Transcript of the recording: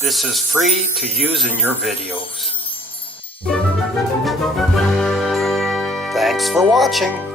This is free to use in your videos. Thanks for watching.